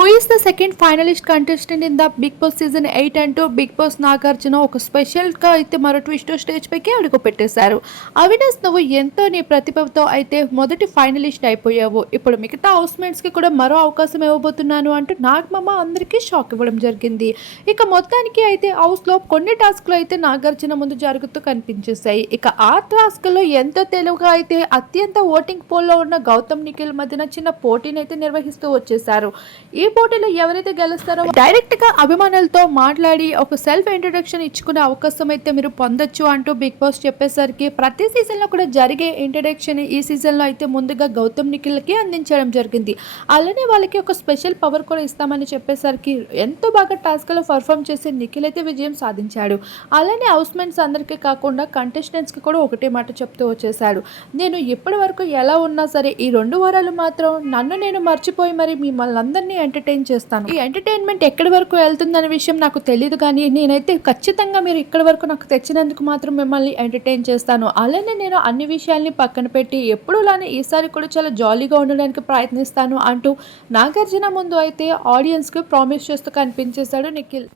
Who is the second finalist contestant in the Bigg Boss season eight అంటూ Bigg Boss Nagarjuna ఒక స్పెషల్గా అయితే మరో ట్విస్ట్ స్టేజ్ పైకి అడుగు పెట్టేశారు. అవినాష్ నువ్వు ఎంతో నీ ప్రతిభతో అయితే మొదటి ఫైనలిస్ట్ అయిపోయావు. ఇప్పుడు మిగతా హౌస్మేట్స్కి కూడా మరో అవకాశం ఇవ్వబోతున్నాను అంటూ నాగమమ్మ అందరికీ షాక్ ఇవ్వడం జరిగింది. ఇక మొత్తానికి అయితే హౌస్లో కొన్ని టాస్క్లు అయితే నాగార్జున ముందు జరుగుతూ కనిపించేశాయి. ఇక ఆ టాస్క్లో ఎంతో తెలివిగా అయితే అత్యంత ఓటింగ్ పోల్లో ఉన్న గౌతమ్ నిఖిల్ మధ్యన చిన్న పోటీని అయితే నిర్వహిస్తూ వచ్చేశారు. ఈ పోటీలో ఎవరైతే గెలుస్తారో డైరెక్ట్గా అభిమానులతో మాట్లాడి ఒక సెల్ఫ్ ఇంట్రొడక్షన్ ఇచ్చుకునే అవకాశం అయితే మీరు పొందొచ్చు అంటూ బిగ్ బాస్ చెప్పేసరికి ప్రతి సీజన్లో కూడా జరిగే ఇంట్రడక్షన్ ఈ సీజన్లో అయితే ముందుగా గౌతమ్ నిఖిల్కి అందించడం జరిగింది. అలానే వాళ్ళకి ఒక స్పెషల్ పవర్ కూడా ఇస్తామని చెప్పేసరికి ఎంతో బాగా టాస్క్లో పర్ఫామ్ చేసి నిఖిల్ అయితే విజయం సాధించాడు. అలానే హౌస్మెంట్స్ అందరికీ కాకుండా కంటెస్టెంట్స్కి కూడా ఒకటే మాట చెప్తూ వచ్చేసాడు నేను ఇప్పటి వరకు ఎలా ఉన్నా సరే ఈ రెండు వారాలు మాత్రం నన్ను నేను మర్చిపోయి మరి మిమ్మల్ని అందరినీ ఎంటర్టైన్ చేస్తాను. ఈ ఎంటర్టైన్మెంట్ ఎక్కడి వరకు వెళ్తుందనే విషయం నాకు తెలియదు కానీ నేనైతే ఖచ్చితంగా మీరు ఇక్కడి వరకు నాకు తెచ్చినందుకు మాత్రం మిమ్మల్ని ఎంటర్టైన్ చేస్తాను. అలానే నేను అన్ని విషయాల్ని పక్కన పెట్టి ఎప్పుడులానే ఈసారి కూడా చాలా జాలీగా ఉండడానికి ప్రయత్నిస్తాను అంటూ నాగార్జున ముందు అయితే ఆడియన్స్కి ప్రామిస్ చేస్తూ కనిపించేశాడు నిఖిల్.